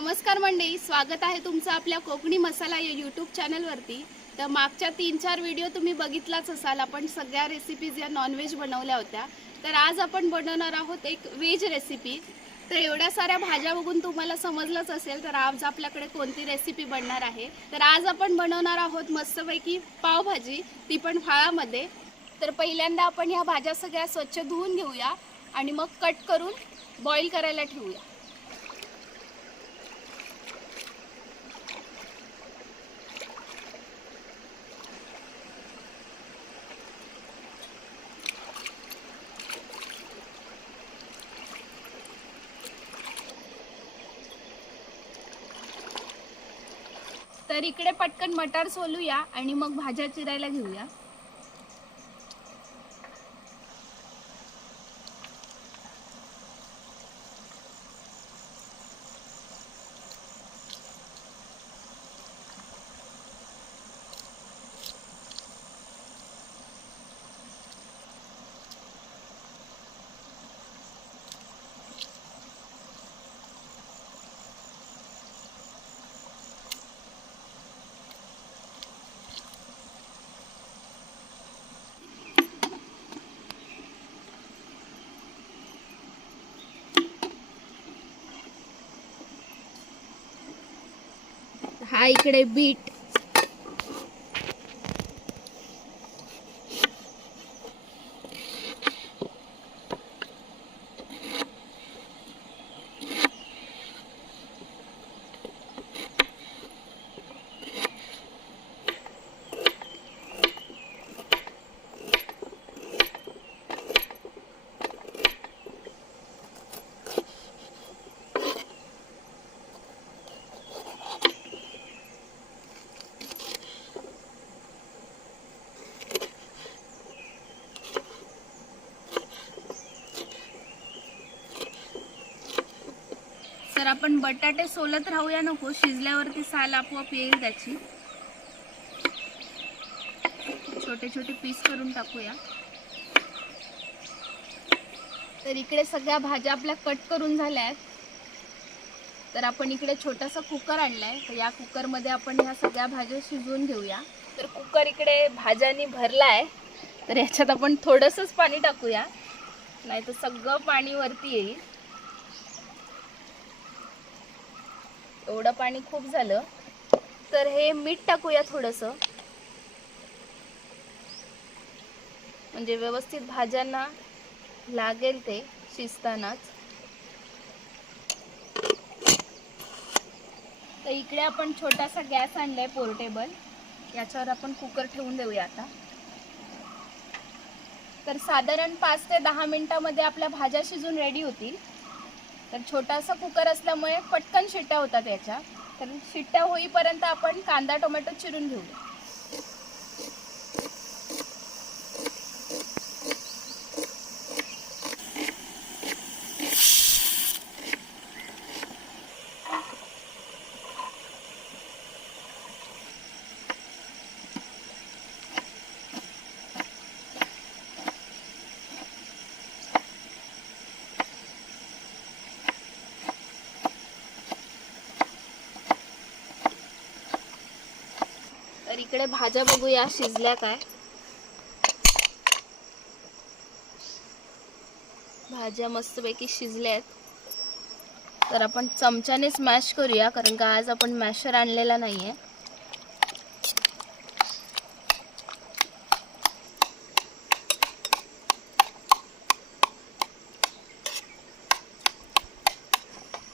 नमस्कार मंडळी स्वागत आहे तुमचं आपल्या कोकणी मसाला या यूट्यूब चॅनलवरती तर मागच्या तीन चार व्हिडिओ तुम्ही बघितलाच असाल आपण सगळ्या रेसिपीज या नॉनव्हेज बनवल्या होत्या. तर आज आपण बनवणार आहोत एक व्हेज रेसिपी तर एवढ्या साऱ्या भाज्या बघून तुम्हाला समजलंच असेल तर आज आपल्याकडे कोणती रेसिपी बनणार आहे? तर आज आपण बनवणार आहोत मस्तपैकी पावभाजी ती पण फळामध्ये. तर पहिल्यांदा आपण ह्या भाज्या सगळ्या स्वच्छ धुवून घेऊया आणि मग कट करून बॉईल करायला ठेवूया. तर इकडे पटकन मटार सोलूया आणि मग भाज्या चिरायला घेऊया. हा इकडे बीट आपण बटाटे सोलत राहूया नको शिजल्यावरती साल आपोआप येईल त्याची. छोटे छोटे पीस करून टाकूया. तर इकडे सगळ्या भाज्या आपल्या कट करून झाल्या आहेत तर आपण इकडे छोटासा कुकर आणलाय. तर या कुकरमध्ये आपण ह्या सगळ्या भाज्या शिजवून घेऊया. तर कुकर इकडे भाज्यांनी भरलाय. तर याच्यात आपण थोडंसंच पाणी टाकूया. नाही तर सगळं पाणी वरती येईल. एवढं पाणी खूप झालं. तर हे मीठ टाकूया थोडंसं. म्हणजे व्यवस्थित भाज्यांना लागेल ते शिजतानाच. तर इकडे आपण छोटासा गॅस आणलाय पोर्टेबल. याच्यावर आपण कुकर ठेवून देऊया आता. तर साधारण पाच ते दहा मिनिटामध्ये आपल्या भाज्या शिजून रेडी होतील. तर छोटासा कुकर असल्यामुळे पटकन शिट्ट्या होतात याच्या. तर शिट्ट्या होईपर्यंत आपण कांदा टोमॅटो चिरून घेऊया. इकडे भाज्या बघूया शिजल्या काय. भाज्या मस्तपैकी शिजल्या आहेत. तर आपण चमच्याने स्मॅश करूया कारण का आज आपण मॅशर आणलेला नाहीये.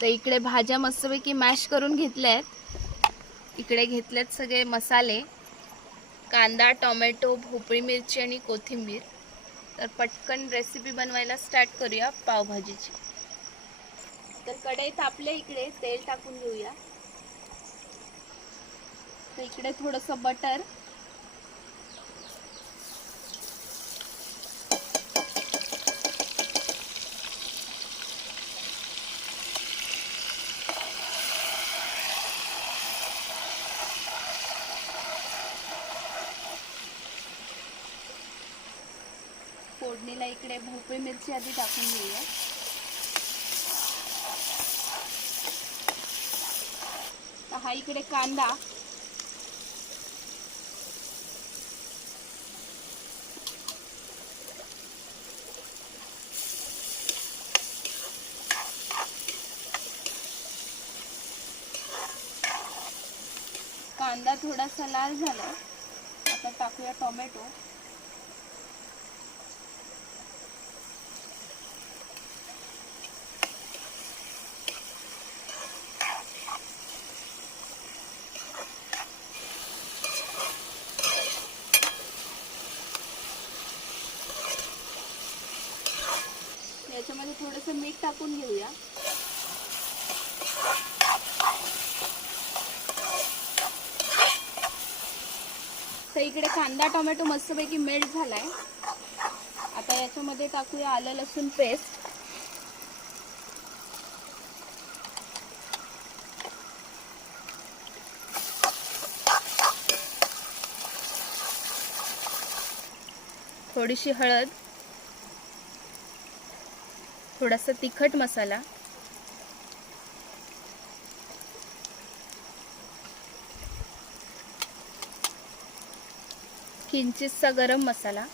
तर इकडे भाज्या मस्तपैकी मॅश करून घेतल्या आहेत. इकडे घेतलेत सगळे मसाले. कांदा टोमॅटो भोपळी मिरची आणि कोथिंबीर. तर पटकन रेसिपी बनवायला स्टार्ट करूया पावभाजीची. तर कढईत आपल्या इकडे तेल टाकून घेऊया. तर इकडे थोडंसं बटर फोडणीला इकडे भोपळी मिरची आधी टाकून घेऊया. तर हा इकडे कांदा. कांदा थोडासा लाल झाला. आता टाकूया टोमॅटो याच्यामध्ये थोडंसं मीठ टाकून घेऊया. तर इकडे कांदा टोमॅटो मस्तपैकी मेल्ट झालाय. आता याच्यामध्ये टाकूया आलं लसूण पेस्ट थोडीशी हळद. थोडासा तिखट मसाला. किंचितसा गरम मसाला.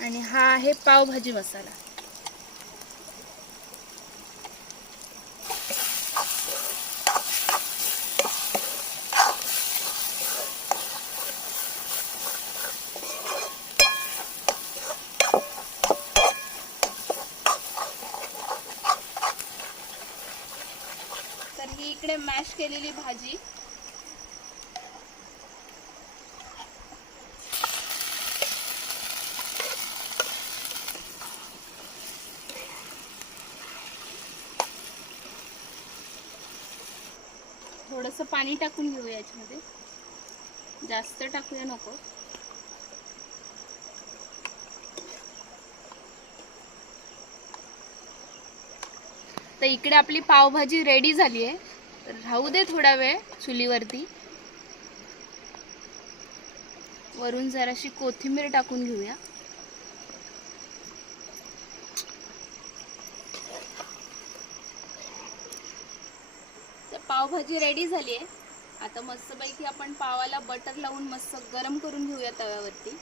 आणि हा आहे पावभाजी मसाला तर ही इकडे मॅश केलेली भाजी. थोडंसं पाणी टाकून घेऊया याच्यामध्ये. जास्त टाकूया नको. तर इकडे आपली पावभाजी रेडी झाली आहे राहू दे थोडा वेळ चुलीवरती. वरून जराशी कोथिंबीर टाकून घेऊया. तर पावभाजी रेडी झाली आहे आता मस्तपैकी आपण पावाला बटर लावून मस्त गरम करून घेऊया तव्यावरती.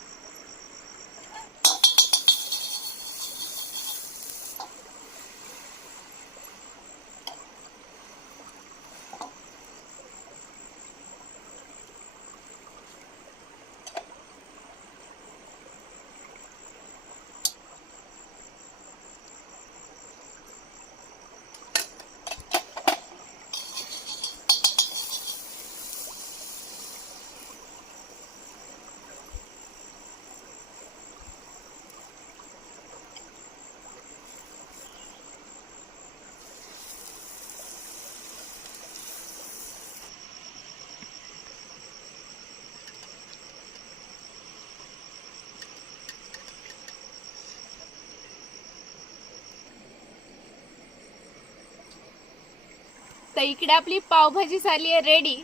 तर इकडे आपली पावभाजी झाली आहे रेडी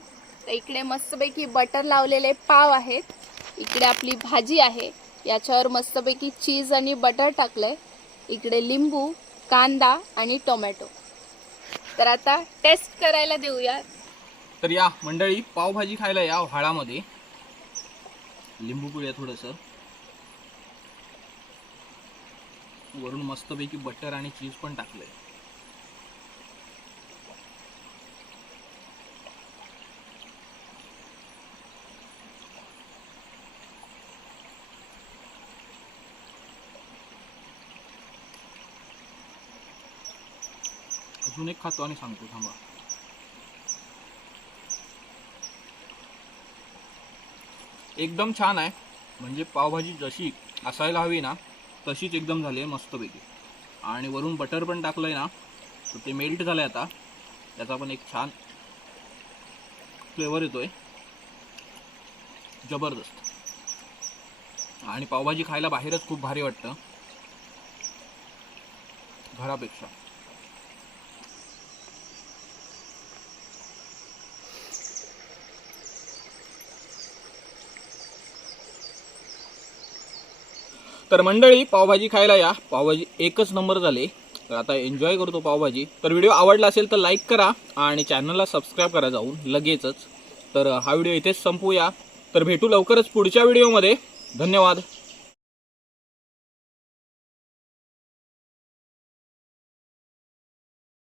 तर इकडे मस्तपैकी बटर लावलेले पाव आहेत. इकडे आपली भाजी आहे. याच्यावर मस्तपैकी चीज आणि बटर टाकलंय. इकडे लिंबू कांदा आणि टोमॅटो तर आता टेस्ट करायला देऊया. तर या मंडळी पावभाजी खायला या व्हाळामध्ये. लिंबू पिळूया थोडंसं. वरून मस्तपैकी बटर आणि चीज पण टाकलंय. अजून एक खातो आणि सांगतो थांबा एकदम छान आहे. म्हणजे पावभाजी जशी असायला हवी ना तशीच एकदम झाली आहे मस्तपैकी. आणि वरून बटर पण टाकलं आहे ना तर ते मेल्ट झालं आहे आता. त्याचा पण एक छान फ्लेवर येतोय. जबरदस्त. आणि पावभाजी खायला बाहेरच खूप भारी वाटतं. घरापेक्षा. तर मंडळी पावभाजी खायला या. पावभाजी एकच नंबर झाले. तर आता एन्जॉय करतो पावभाजी. तर व्हिडिओ आवडला असेल तर लाईक करा आणि चॅनलला सबस्क्राईब करा जाऊन लगेचच. तर हा व्हिडिओ इथेच संपूया. तर भेटू लवकरच पुढच्या व्हिडिओमध्ये धन्यवाद.